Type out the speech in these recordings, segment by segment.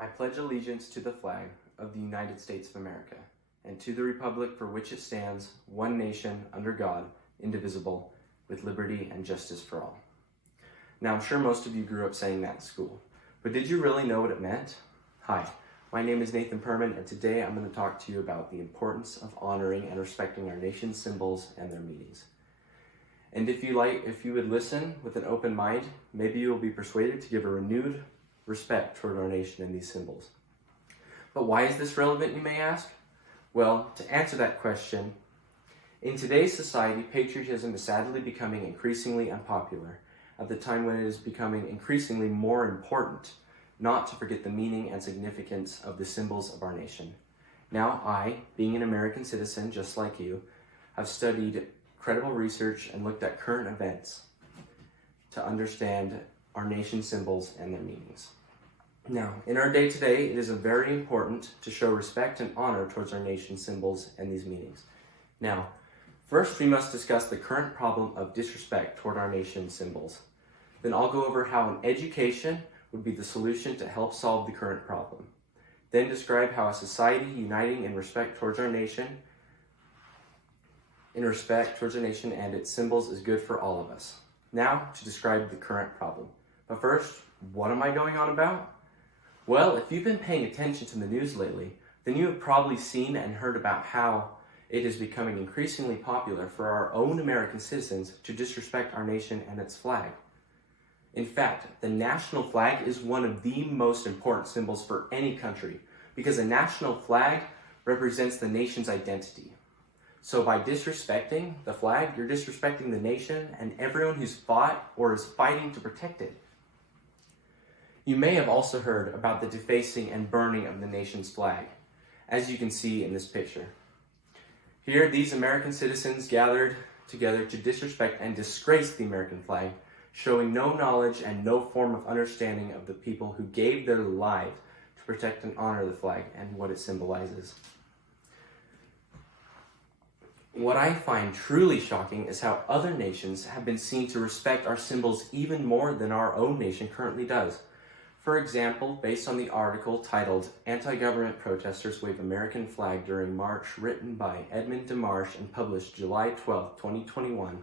I pledge allegiance to the flag of the United States of America and to the republic for which it stands, one nation, under God, indivisible, with liberty and justice for all. Now, I'm sure most of you grew up saying that in school, but did you really know what it meant? Hi, my name is Nathan Perman, and today I'm going to talk to you about the importance of honoring and respecting our nation's symbols and their meanings. And if you would listen with an open mind, maybe you will be persuaded to give a renewed respect toward our nation and these symbols. But why is this relevant, you may ask? Well, to answer that question, in today's society, patriotism is sadly becoming increasingly unpopular at the time when it is becoming increasingly more important not to forget the meaning and significance of the symbols of our nation. Now, I, being an American citizen just like you, have studied credible research and looked at current events to understand our nation's symbols and their meanings. Now, in our day today, it is very important to show respect and honor towards our nation's symbols and these meanings. Now, first we must discuss the current problem of disrespect toward our nation's symbols. Then I'll go over how an education would be the solution to help solve the current problem. Then describe how a society uniting in respect towards our nation and its symbols is good for all of us. Now, to describe the current problem. But first, what am I going on about? Well, if you've been paying attention to the news lately, then you have probably seen and heard about how it is becoming increasingly popular for our own American citizens to disrespect our nation and its flag. In fact, the national flag is one of the most important symbols for any country because a national flag represents the nation's identity. So by disrespecting the flag, you're disrespecting the nation and everyone who's fought or is fighting to protect it. You may have also heard about the defacing and burning of the nation's flag, as you can see in this picture. Here, these American citizens gathered together to disrespect and disgrace the American flag, showing no knowledge and no form of understanding of the people who gave their lives to protect and honor the flag and what it symbolizes. What I find truly shocking is how other nations have been seen to respect our symbols even more than our own nation currently does. For example, based on the article titled "Anti-Government Protesters Wave American Flag During March," written by Edmund Demarche and published July 12, 2021,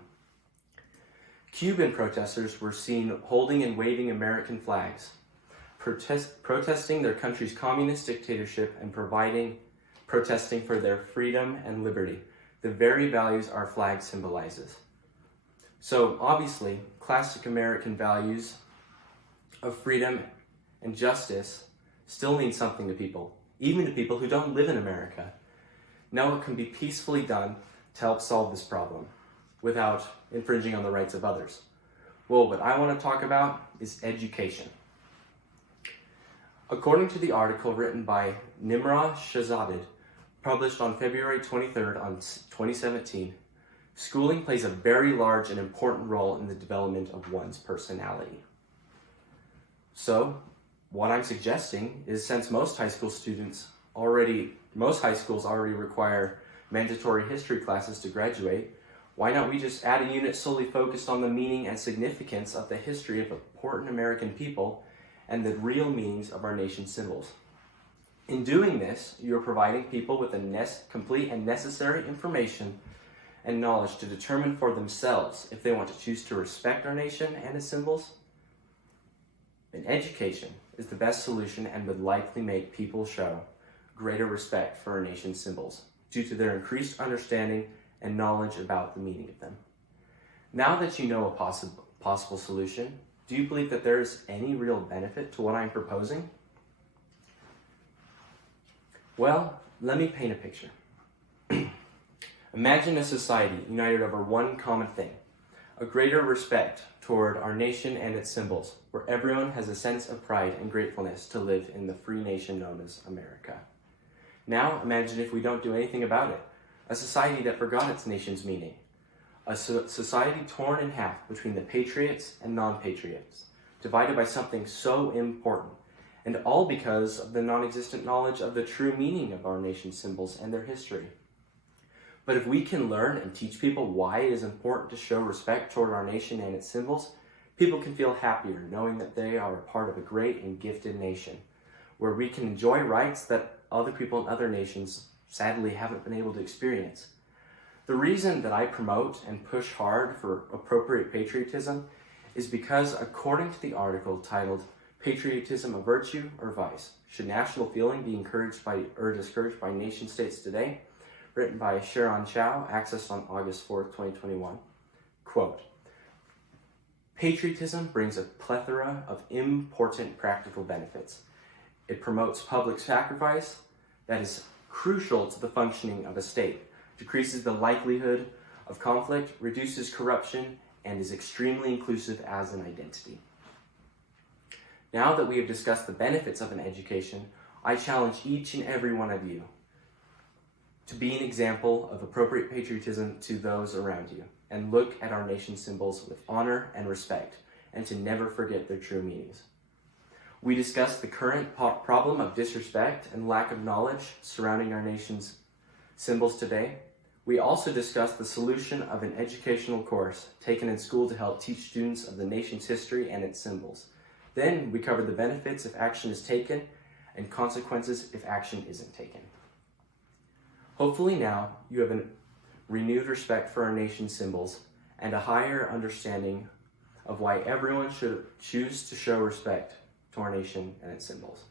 Cuban protesters were seen holding and waving American flags, protesting their country's communist dictatorship and protesting for their freedom and liberty, the very values our flag symbolizes. So obviously, classic American values of freedom and justice still mean something to people, even to people who don't live in America. Now it can be peacefully done to help solve this problem without infringing on the rights of others. Well, what I want to talk about is education. According to the article written by Nimrah Shahzadeh, published on February 23rd, 2017, schooling plays a very large and important role in the development of one's personality. So, what I'm suggesting is since most high schools already require mandatory history classes to graduate, why not we just add a unit solely focused on the meaning and significance of the history of important American people and the real meanings of our nation's symbols. In doing this, you're providing people with complete and necessary information and knowledge to determine for themselves if they want to choose to respect our nation and its symbols. And education is the best solution and would likely make people show greater respect for our nation's symbols due to their increased understanding and knowledge about the meaning of them. Now that you know a possible solution, do you believe that there is any real benefit to what I'm proposing? Well, let me paint a picture. Imagine a society united over one common thing, a greater respect toward our nation and its symbols, where everyone has a sense of pride and gratefulness to live in the free nation known as America. Now, imagine if we don't do anything about it, a society that forgot its nation's meaning, a society torn in half between the patriots and non-patriots, divided by something so important, and all because of the non-existent knowledge of the true meaning of our nation's symbols and their history. But if we can learn and teach people why it is important to show respect toward our nation and its symbols, people can feel happier knowing that they are a part of a great and gifted nation, where we can enjoy rights that other people in other nations sadly haven't been able to experience. The reason that I promote and push hard for appropriate patriotism is because, according to the article titled "Patriotism a Virtue or Vice? Should National Feeling be Encouraged by or Discouraged by Nation States Today?" written by Sharon Chow, accessed on August 4th, 2021, quote, "Patriotism brings a plethora of important practical benefits. It promotes public sacrifice that is crucial to the functioning of a state, decreases the likelihood of conflict, reduces corruption, and is extremely inclusive as an identity." Now that we have discussed the benefits of an education, I challenge each and every one of you to be an example of appropriate patriotism to those around you, and look at our nation's symbols with honor and respect, and to never forget their true meanings. We discussed the current problem of disrespect and lack of knowledge surrounding our nation's symbols today. We also discussed the solution of an educational course taken in school to help teach students of the nation's history and its symbols. Then we covered the benefits if action is taken and consequences if action isn't taken. Hopefully now you have a renewed respect for our nation's symbols and a higher understanding of why everyone should choose to show respect to our nation and its symbols.